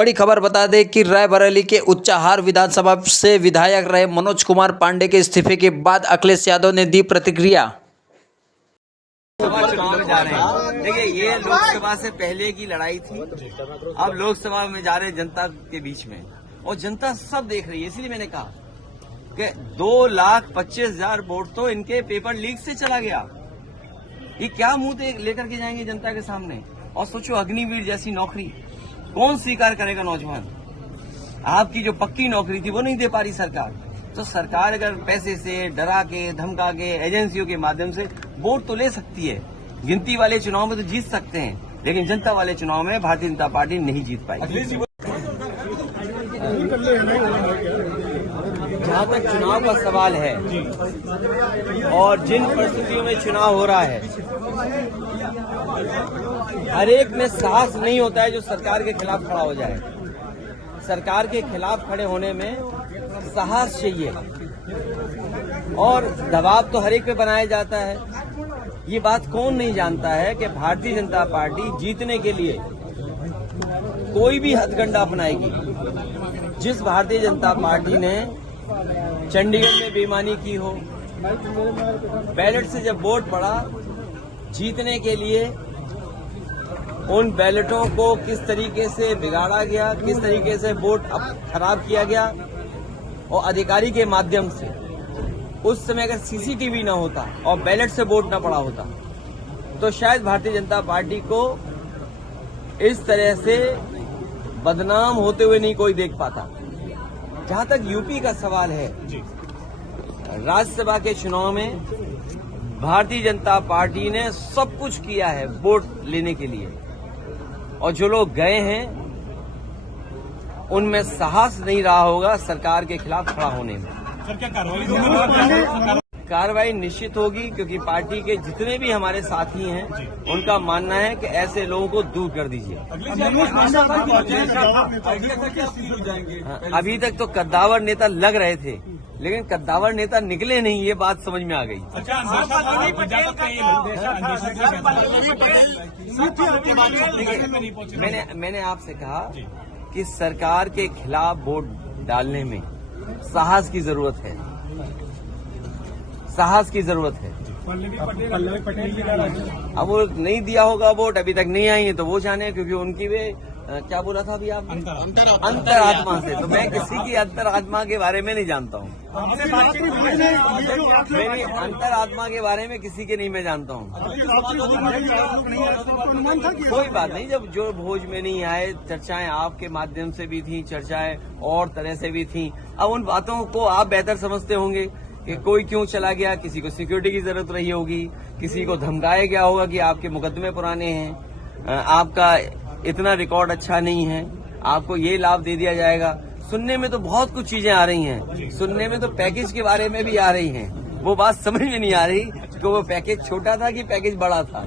बड़ी खबर बता दें कि रायबरेली के उच्चाहार विधानसभा से विधायक रहे मनोज कुमार पांडे के इस्तीफे के बाद अखिलेश यादव ने दी प्रतिक्रिया। चुनाव में जा रहे हैं। देखिए, ये लोकसभा से पहले की लड़ाई थी। अब लोकसभा में जा रहे हैं जनता के बीच में, और जनता सब देख रही है। इसलिए मैंने कहा कि 2,25,000 वोट तो इनके पेपर लीक से चला गया। ये क्या मुंह लेकर के जाएंगे जनता के सामने? और सोचो, अग्निवीर जैसी नौकरी कौन स्वीकार करेगा? नौजवान, आपकी जो पक्की नौकरी थी वो नहीं दे पा रही सरकार। तो सरकार अगर पैसे से डरा के, धमका के, एजेंसियों के माध्यम से वोट तो ले सकती है। गिनती वाले चुनाव में तो जीत सकते हैं, लेकिन जनता वाले चुनाव में भारतीय जनता पार्टी नहीं जीत पाएगी। जहां तक चुनाव का सवाल है और जिन परिस्थितियों में चुनाव हो रहा है, हर एक में साहस नहीं होता है जो सरकार के खिलाफ खड़ा हो जाए। सरकार के खिलाफ खड़े होने में साहस चाहिए, और दबाव तो हर एक पे बनाया जाता है। ये बात कौन नहीं जानता है कि भारतीय जनता पार्टी जीतने के लिए कोई भी हथकंडा अपनाएगी। जिस भारतीय जनता पार्टी ने चंडीगढ़ में बेईमानी की हो, बैलेट से जब वोट पड़ा, जीतने के लिए उन बैलेटों को किस तरीके से बिगाड़ा गया, किस तरीके से वोट खराब किया गया, और अधिकारी के माध्यम से उस समय अगर सीसीटीवी न होता और बैलेट से वोट न पड़ा होता, तो शायद भारतीय जनता पार्टी को इस तरह से बदनाम होते हुए नहीं कोई देख पाता। जहां तक यूपी का सवाल है, राज्यसभा के चुनाव में भारतीय जनता पार्टी ने सब कुछ किया है वोट लेने के लिए, और जो लोग गए हैं उनमें साहस नहीं रहा होगा सरकार के खिलाफ खड़ा होने में। सर, क्या कार्रवाई? कार्रवाई निश्चित होगी, क्योंकि पार्टी के जितने भी हमारे साथी हैं उनका मानना है कि ऐसे लोगों को दूर कर दीजिए। अभी तक तो कद्दावर नेता लग रहे थे, लेकिन कद्दावर नेता निकले नहीं, ये बात समझ में आ गई। मैंने आपसे कहा कि सरकार के खिलाफ वोट डालने में साहस की जरूरत है, साहस की जरूरत है। अब वो नहीं दिया होगा वोट, अभी तक नहीं आई है, तो वो जाने, क्योंकि उनकी वे क्या बोला था अभी आप? अंतरात्मा से। तो मैं किसी की अंतरात्मा के बारे में नहीं जानता हूँ। मेरी अंतरात्मा के बारे में किसी के नहीं मैं जानता हूँ। कोई बात नहीं, जब जो भोज में नहीं आए, चर्चाएं आपके माध्यम से भी थी, चर्चाएं और तरह से भी थी। अब उन बातों को आप बेहतर समझते होंगे कि कोई क्यों चला गया, किसी को सिक्योरिटी की जरूरत रही होगी, किसी को धमकाया गया होगा कि आपके मुकदमे पुराने हैं, आपका इतना रिकॉर्ड अच्छा नहीं है, आपको ये लाभ दे दिया जाएगा। सुनने में तो बहुत कुछ चीजें आ रही हैं, सुनने में तो पैकेज के बारे में भी आ रही हैं। वो बात समझ में नहीं आ रही कि वो पैकेज छोटा था कि पैकेज बड़ा था।